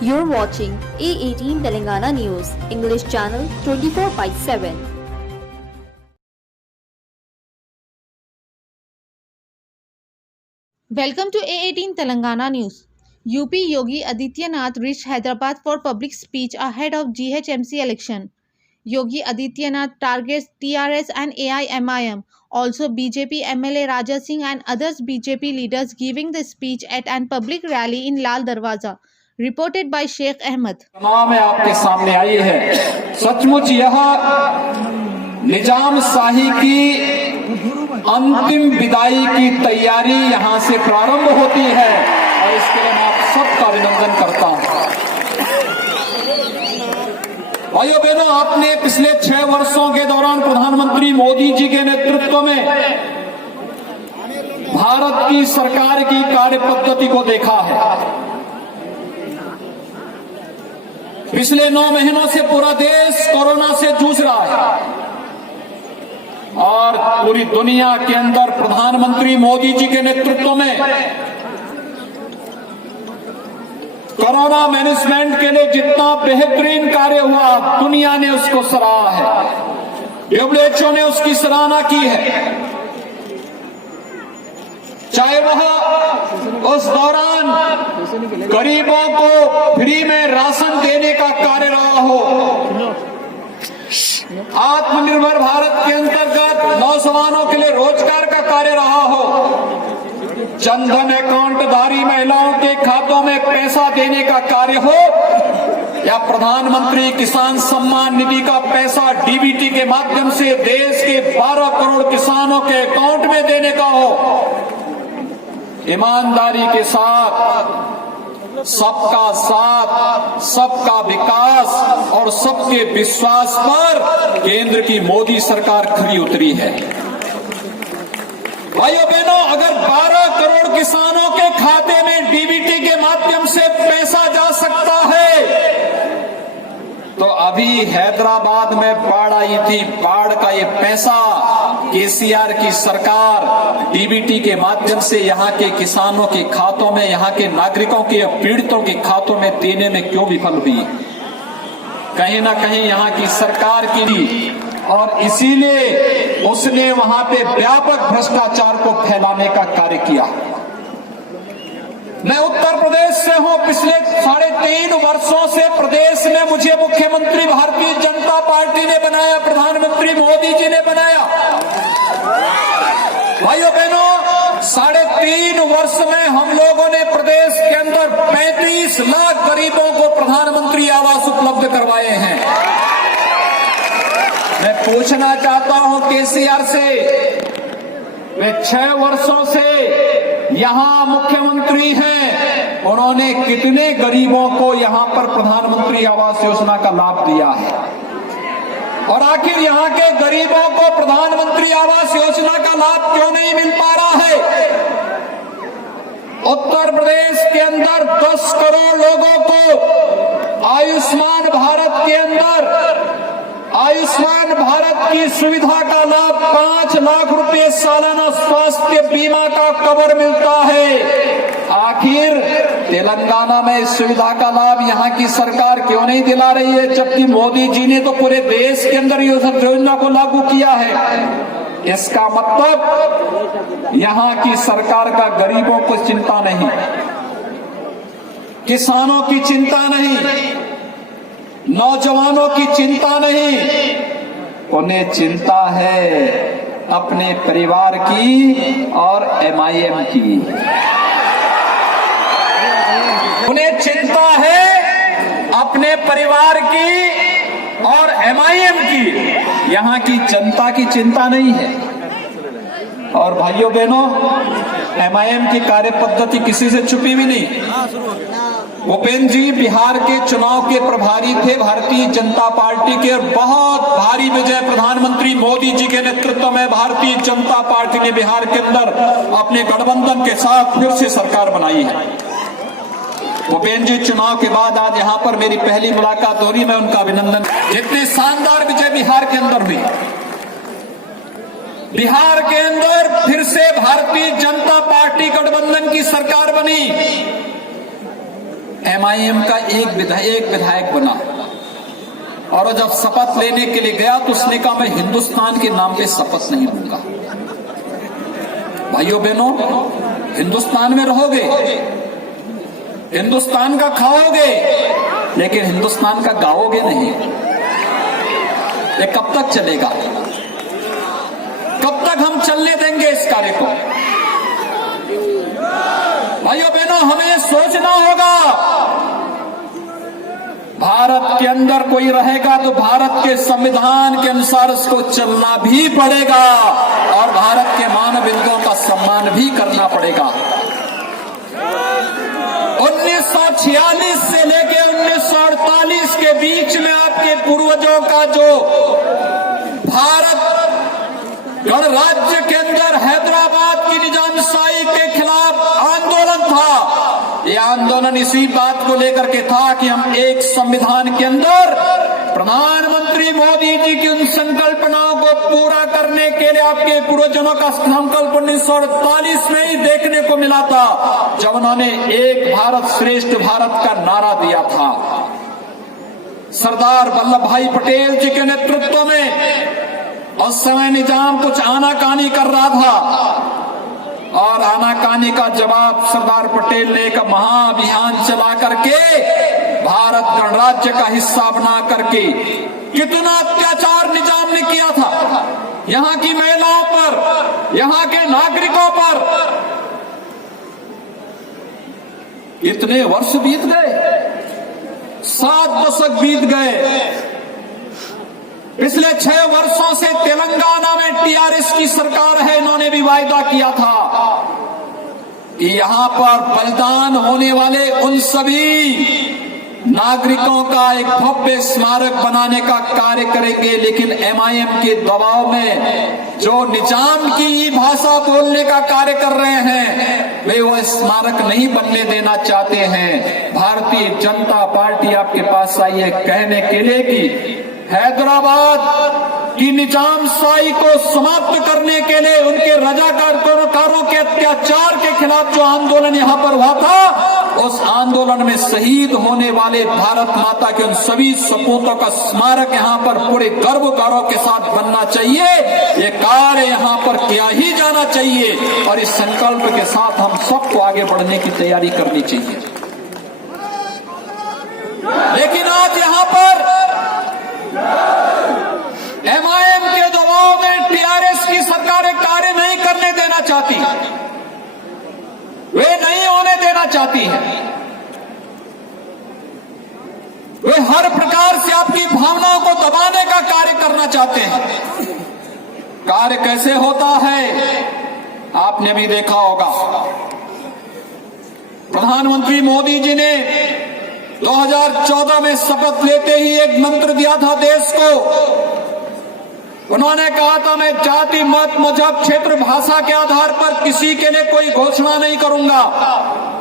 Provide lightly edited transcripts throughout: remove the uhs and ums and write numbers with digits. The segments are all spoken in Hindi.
You're watching A18 Telangana News, English channel 24/7. Welcome to A18 Telangana News. UP Yogi Adityanath reached Hyderabad for public speech ahead of GHMC election. Yogi Adityanath targets TRS and AIMIM, also BJP MLA Raja Singh and others BJP leaders giving the speech at an public rally in Lal Darwaza. Reported by Sheikh Ahmed. में आपके सामने आई है। सचमुच यह निजाम शाही की अंतिम विदाई की तैयारी यहां से प्रारंभ होती है और इसके लिए मैं आप सबका अभिनंदन करता हूं। भाइयों बहनों, आपने पिछले 6 वर्षों के दौरान प्रधानमंत्री मोदी जी के नेतृत्व में भारत की सरकार की कार्य पद्धति को देखा है। पिछले 9 महीनों से पूरा देश कोरोना से जूझ रहा है और पूरी दुनिया के अंदर प्रधानमंत्री मोदी जी के नेतृत्व में कोरोना मैनेजमेंट के लिए जितना बेहतरीन कार्य हुआ, दुनिया ने उसको सराहा है। WHO ने उसकी सराहना की है। चाहे वह उस दौरान गरीबों को फ्री में राशन देने का कार्य रहा हो, आत्मनिर्भर भारत के अंतर्गत नौजवानों के लिए रोजगार का कार्य रहा हो, जनधन अकाउंटधारी महिलाओं के खातों में पैसा देने का कार्य हो, या प्रधानमंत्री किसान सम्मान निधि का पैसा डीबीटी के माध्यम से देश के 12 करोड़ किसानों के अकाउंट में देने का हो, ईमानदारी के साथ सबका साथ, सबका विकास और सबके विश्वास पर केंद्र की मोदी सरकार खरी उतरी है। भाइयों बहनों, अगर 12 करोड़ किसानों के खाते में डीबीटी के माध्यम से पैसा जा सकता है, तो अभी हैदराबाद में बाढ़ आई थी, बाढ़ का ये पैसा केसीआर की सरकार डीबीटी के माध्यम से यहां के किसानों के खातों में, यहां के नागरिकों के पीड़ितों के खातों में देने में क्यों विफल हुई? कहीं ना कहीं यहां की सरकार की, और इसीलिए उसने वहां पे व्यापक भ्रष्टाचार को फैलाने का कार्य किया। मैं उत्तर प्रदेश से हूं। पिछले 3.5 वर्षों से प्रदेश में मुझे मुख्यमंत्री भारतीय जनता पार्टी ने बनाया, प्रधानमंत्री मोदी जी ने बनाया। भाइयों बहनों, 3.5 वर्ष में हम लोगों ने प्रदेश के अंदर 35 लाख गरीबों को प्रधानमंत्री आवास उपलब्ध करवाए हैं। मैं पूछना चाहता हूं केसीआर से, वे 6 वर्षों से यहां मुख्यमंत्री हैं, उन्होंने कितने गरीबों को यहां पर प्रधानमंत्री आवास योजना का लाभ दिया है? और आखिर यहां के गरीबों को प्रधानमंत्री आवास योजना का लाभ क्यों नहीं मिल पा रहा है? उत्तर प्रदेश के अंदर 10 करोड़ लोगों को आयुष्मान भारत के अंदर आयुष्मान भारत की सुविधा का लाभ 5 लाख रुपए सालाना स्वास्थ्य बीमा का कवर मिलता है। आखिर तेलंगाना में इस सुविधा का लाभ यहां की सरकार क्यों नहीं दिला रही है, जबकि मोदी जी ने तो पूरे देश के अंदर योजना को लागू किया है? इसका मतलब यहां की सरकार का गरीबों को चिंता नहीं, किसानों की चिंता नहीं, नौजवानों की चिंता नहीं, उन्हें चिंता है अपने परिवार की और एमआईएम की। उन्हें चिंता है अपने परिवार की और एमआईएम की, यहां की जनता की चिंता नहीं है। और भाइयों बहनों, एमआईएम की कार्य पद्धति किसी से छुपी भी नहीं। भूपेन्द्र जी बिहार के चुनाव के प्रभारी थे भारतीय जनता पार्टी के, और बहुत भारी विजय प्रधानमंत्री मोदी जी के नेतृत्व में भारतीय जनता पार्टी ने बिहार के अंदर अपने गठबंधन के साथ फिर से सरकार बनाई है। भूपेन्द्र जी चुनाव के बाद आज यहाँ पर मेरी पहली मुलाकात हो रही, मैं उनका अभिनंदन। जितनी शानदार विजय बिहार के अंदर हुई, बिहार के अंदर फिर से भारतीय जनता पार्टी गठबंधन की सरकार बनी। MIM का एक विधायक बना और जब शपथ लेने के लिए गया तो उसने कहा मैं हिंदुस्तान के नाम पे शपथ नहीं लूंगा। भाइयों बहनों, हिंदुस्तान में रहोगे, हिंदुस्तान का खाओगे, लेकिन हिंदुस्तान का गाओगे नहीं। ये कब तक चलेगा? कब तक हम चलने देंगे इस कार्य को? भाइयों बहनों, हमें सोचना होगा। भारत के अंदर कोई रहेगा तो भारत के संविधान के अनुसार उसको चलना भी पड़ेगा और भारत के मानवाधिकारों का सम्मान भी करना पड़ेगा। 1946 से लेके 1948 के बीच में आपके पूर्वजों का जो भारत गणराज्य के अंदर हैदराबाद की निजामशाही के खिलाफ आंदोलन था, ये आंदोलन इसी बात को लेकर के था कि हम एक संविधान के अंदर प्रधानमंत्री मोदी जी की उन संकल्पनाओं को पूरा करने के लिए आपके पूर्वजों का संकल्प 1948 में ही देखने को मिला था, जब उन्होंने एक भारत श्रेष्ठ भारत का नारा दिया था। सरदार वल्लभ भाई पटेल जी के नेतृत्व में उस समय निजाम कुछ आनाकानी कर रहा था और आनाकानी का जवाब सरदार पटेल ने एक महाअभियान चला करके भारत गणराज्य का हिस्सा बना करके कितना अत्याचार निजाम ने किया था यहाँ की महिलाओं पर, यहाँ के नागरिकों पर। इतने वर्ष बीत गए, 7 दशक बीत गए। पिछले 6 वर्षों से तेलंगाना में टीआरएस की सरकार है, इन्होंने भी वायदा किया था कि यहां पर बलिदान होने वाले उन सभी नागरिकों का एक भव्य स्मारक बनाने का कार्य करेंगे, लेकिन MIM के दबाव में जो निजाम की भाषा बोलने का कार्य कर रहे हैं वे वो स्मारक नहीं बनने देना चाहते हैं। भारतीय जनता पार्टी आपके पास आई है कहने के लिए कि हैदराबाद की निजामशाही को समाप्त करने के लिए उनके रजाकारों के अत्याचार के खिलाफ जो आंदोलन यहाँ पर हुआ था, उस आंदोलन में शहीद होने वाले भारत माता के उन सभी सपूतों का स्मारक यहाँ पर पूरे गर्व गौरव के साथ बनना चाहिए। ये कार्य यहाँ पर किया ही जाना चाहिए और इस संकल्प के साथ हम सबको आगे बढ़ने की तैयारी करनी चाहिए। लेकिन आज यहाँ पर MIM के दबाव में टीआरएस की सरकार कार्य नहीं करने देना चाहती, वे नहीं होने देना चाहती है। वे हर प्रकार से आपकी भावनाओं को दबाने का कार्य करना चाहते हैं। कार्य कैसे होता है आपने भी देखा होगा। प्रधानमंत्री मोदी जी ने 2014 में शपथ लेते ही एक मंत्र दिया था देश को। उन्होंने कहा था मैं जाति, मत, मजहब, क्षेत्र, भाषा के आधार पर किसी के लिए कोई घोषणा नहीं करूंगा।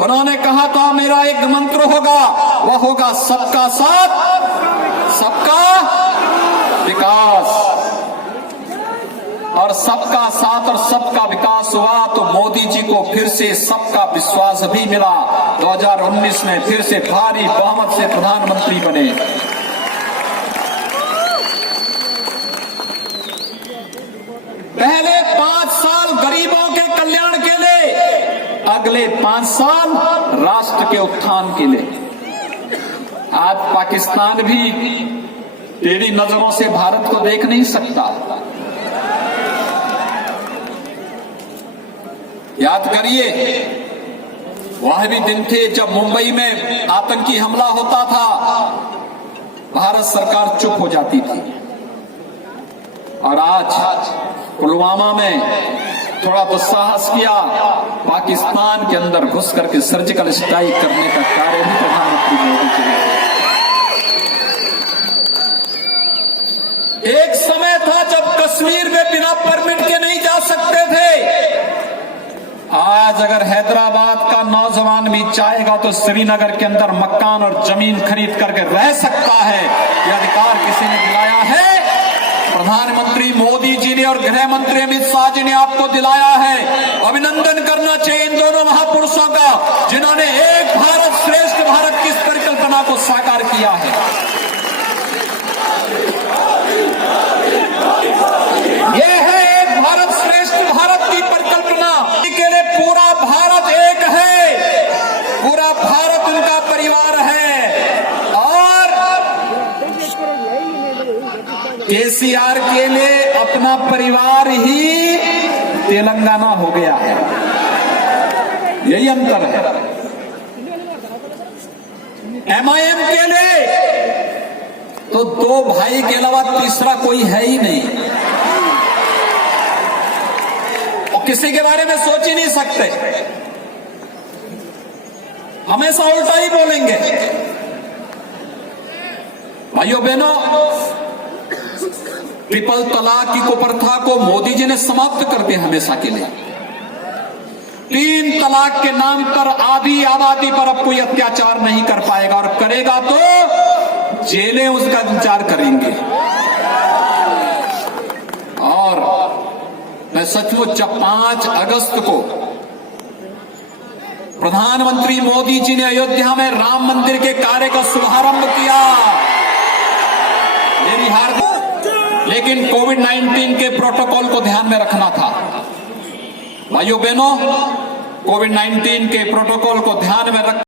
उन्होंने कहा था मेरा एक मंत्र होगा, वह होगा सबका साथ, सबका विकास। और सबका साथ और सबका विकास हुआ तो मोदी जी को फिर से सबका विश्वास भी मिला। 2019 में फिर से भारी बहुमत से प्रधानमंत्री बने। पहले 5 साल गरीबों के कल्याण के लिए, अगले 5 साल राष्ट्र के उत्थान के लिए। आज पाकिस्तान भी टेढ़ी नजरों से भारत को देख नहीं सकता। याद करिए, वह भी दिन थे जब मुंबई में आतंकी हमला होता था, भारत सरकार चुप हो जाती थी। और आज पुलवामा में थोड़ा तो साहस किया, पाकिस्तान के अंदर घुस करके सर्जिकल स्ट्राइक करने का कार्य भी प्रधानमंत्री मोदी जी ने। एक समय था जब कश्मीर में बिना परमिट के नहीं जा सकते थे। आज अगर हैदराबाद का नौजवान भी चाहेगा तो श्रीनगर के अंदर मकान और जमीन खरीद करके रह सकता है। यह अधिकार किसी ने दिलाया है? प्रधानमंत्री मोदी जी ने और गृह मंत्री अमित शाह जी ने आपको दिलाया है। अभिनंदन करना चाहिए इन दोनों महापुरुषों का, जिन्होंने एक भारत श्रेष्ठ भारत की परिकल्पना को साकार किया है। यह है एक भारत श्रेष्ठ भारत की परिकल्पना के लिए पूरा भारत एक है, पूरा भारत उनका परिवार है। और केसीआर के लिए अपना परिवार ही तेलंगाना हो गया है, यही अंतर है। एमआईएम के लिए तो दो भाई के अलावा तीसरा कोई है ही नहीं, और किसी के बारे में सोच ही नहीं सकते, हमेशा उल्टा ही बोलेंगे। भाइयों बहनों, ट्रिपल तलाक की कुप्रथा को मोदी जी ने समाप्त कर दिया हमेशा के लिए। 3 तलाक के नाम पर आधी आबादी पर अब कोई अत्याचार नहीं कर पाएगा, और करेगा तो जेलें उसका इंतजार करेंगे। और मैं सचमुच जब 5 अगस्त को प्रधानमंत्री मोदी जी ने अयोध्या में राम मंदिर के कार्य का शुभारंभ किया, मेरी हार, लेकिन कोविड-19 के प्रोटोकॉल को ध्यान में रखना था। भाइयों बहनों, कोविड-19 के प्रोटोकॉल को ध्यान में रख